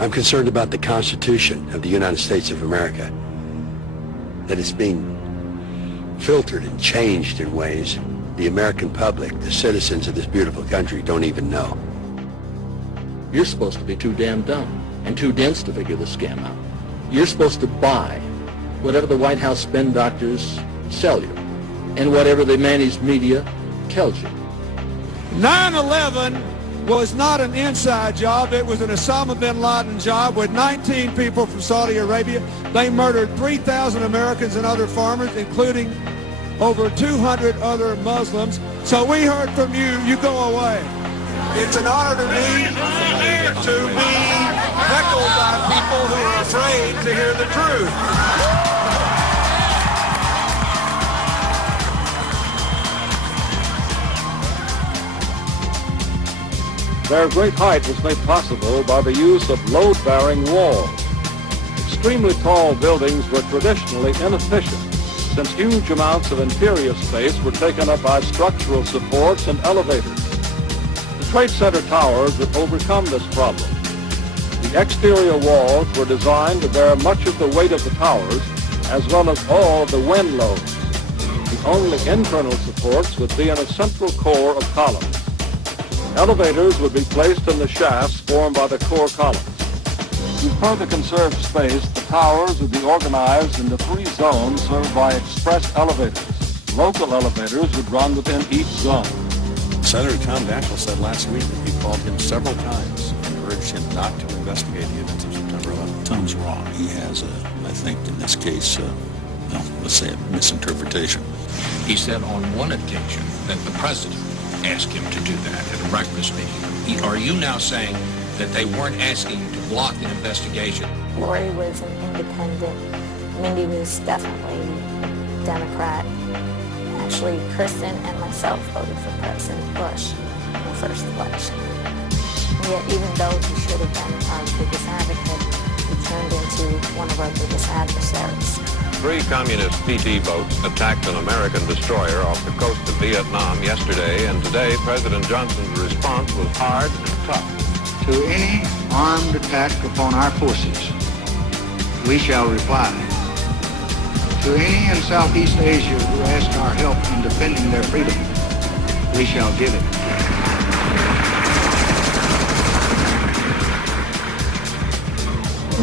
I'm concerned about the Constitution of the United States of America, that it's being filtered and changed in ways the American public, the citizens of this beautiful country, don't even know. You're supposed to be too damn dumb and too dense to figure the scam out. You're supposed to buy whatever the White House spin doctors sell you and whatever the managed media tells you. 9/11 was not an inside job. It was an Osama bin Laden job with 19 people from Saudi Arabia. They murdered 3,000 Americans and other farmers, including over 200 other Muslims. So we heard from you. You go away. It's an honor to me to be heckled by people who are afraid to hear the truth. Their great height was made possible by the use of load-bearing walls. Extremely tall buildings were traditionally inefficient, since huge amounts of interior space were taken up by structural supports and elevators. The Trade Center towers would overcome this problem. The exterior walls were designed to bear much of the weight of the towers, as well as all of the wind loads. The only internal supports would be in a central core of columns. Elevators would be placed in the shafts formed by the core columns. To further conserve space, the towers would be organized into 3 zones served by express elevators. Local elevators would run within each zone. Senator Tom Daschle said last week that he called him several times and urged him not to investigate the events of September 11th. Tom's wrong. He has I think in this case, let's say a misinterpretation. He said on one occasion that the president asked him to do that at a breakfast meeting. Are you now saying that they weren't asking to block the investigation? Lori was an independent. Mindy was definitely a Democrat. Actually, Kristen and myself voted for President Bush in the first election. And yet, even though he should have been our biggest advocate, he turned into one of our biggest adversaries. 3 communist PT boats attacked an American destroyer off the coast of Vietnam yesterday, and today President Johnson's response was hard and tough. To any armed attack upon our forces, we shall reply. To any in Southeast Asia who ask our help in defending their freedom, we shall give it.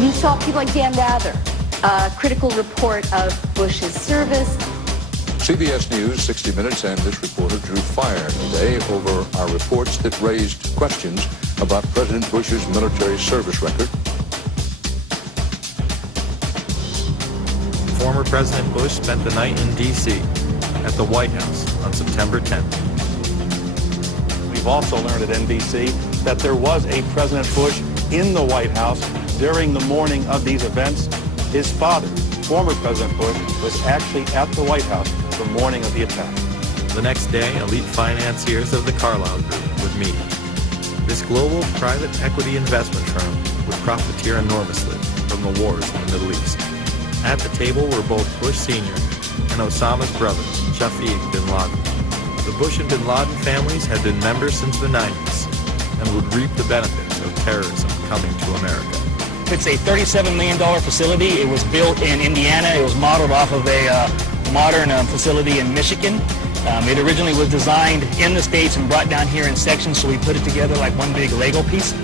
You saw people like Dan Rather, a critical report of Bush's service. CBS News, 60 Minutes, and this reporter drew fire today over our reports that raised questions about President Bush's military service record. Former President Bush spent the night in D.C. at the White House on September 10th. We've also learned at NBC that there was a President Bush in the White House during the morning of these events. His father, former President Bush, was actually at the White House the morning of the attack. The next day, elite financiers of the Carlyle Group would meet. This global private equity investment firm would profiteer enormously from the wars in the Middle East. At the table were both Bush Sr. and Osama's brother, Shafiq bin Laden. The Bush and bin Laden families had been members since the 90s and would reap the benefits of terrorism coming to America. It's a $37 million facility. It was built in Indiana. It was modeled off of a modern facility in Michigan. It originally was designed in the States and brought down here in sections, so we put it together like one big Lego piece.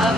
I've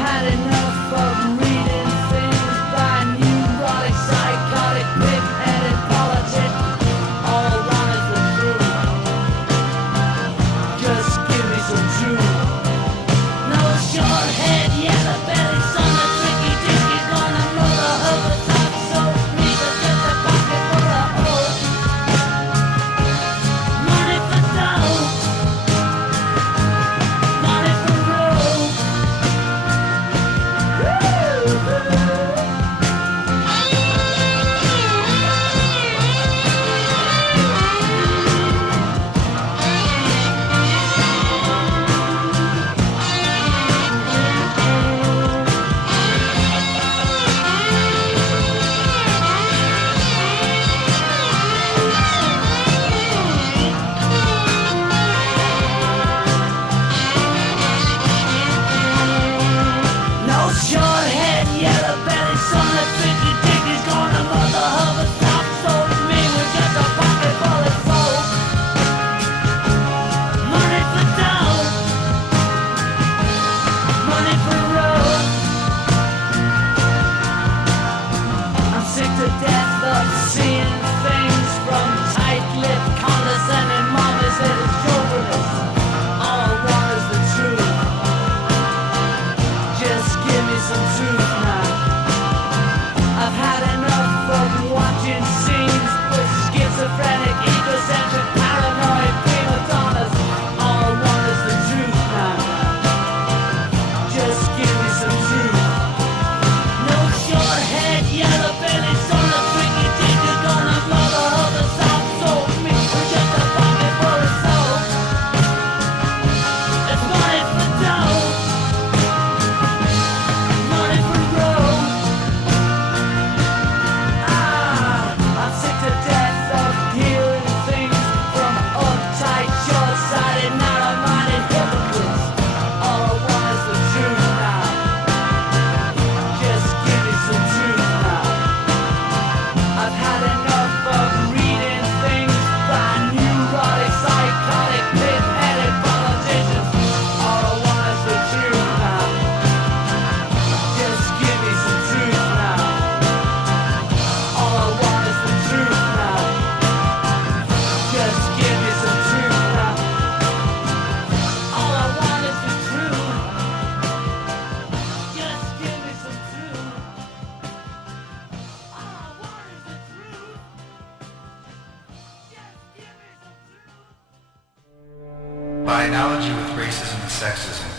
By analogy with racism and sexism,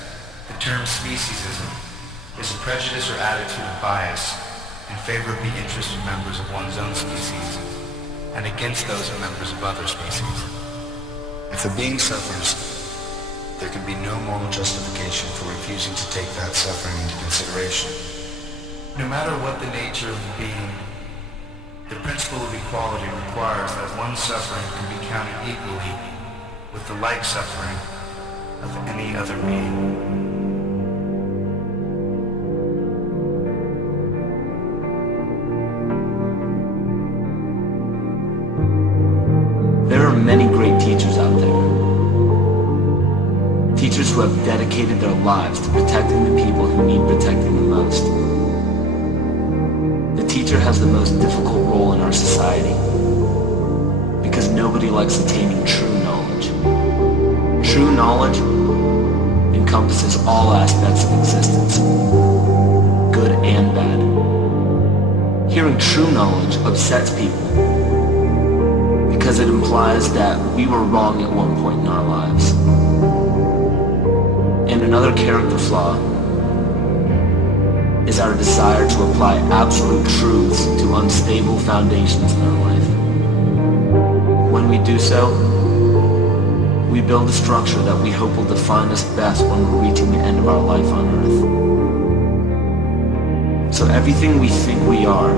the term speciesism is a prejudice or attitude of bias in favor of the interests of members of one's own species and against those of members of other species. If a being suffers, there can be no moral justification for refusing to take that suffering into consideration. No matter what the nature of the being, the principle of equality requires that one's suffering can be counted equally with the like suffering of any other being. There are many great teachers out there. Teachers who have dedicated their lives to protecting the people who need protecting the most. The teacher has the most difficult role in our society because nobody likes attaining true knowledge. True knowledge encompasses all aspects of existence, good and bad. Hearing true knowledge upsets people because it implies that we were wrong at one point in our lives. And another character flaw is our desire to apply absolute truths to unstable foundations in our life. When we do so, we build a structure that we hope will define us best when we're reaching the end of our life on Earth. So everything we think we are,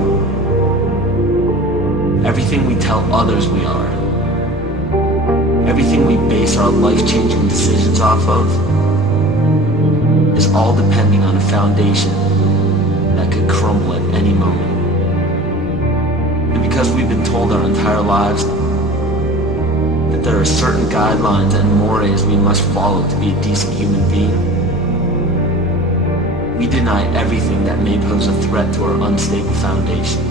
everything we tell others we are, everything we base our life-changing decisions off of, is all depending on a foundation that could crumble at any moment. And because we've been told our entire lives that there are certain guidelines and mores we must follow to be a decent human being, we deny everything that may pose a threat to our unstable foundation.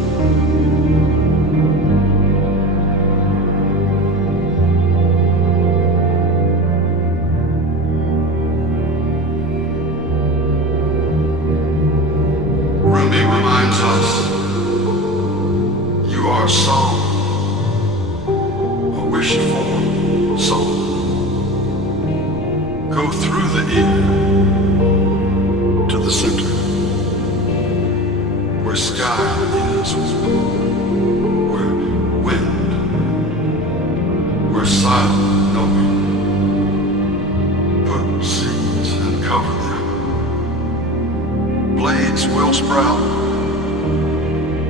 Blades will sprout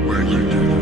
where you do.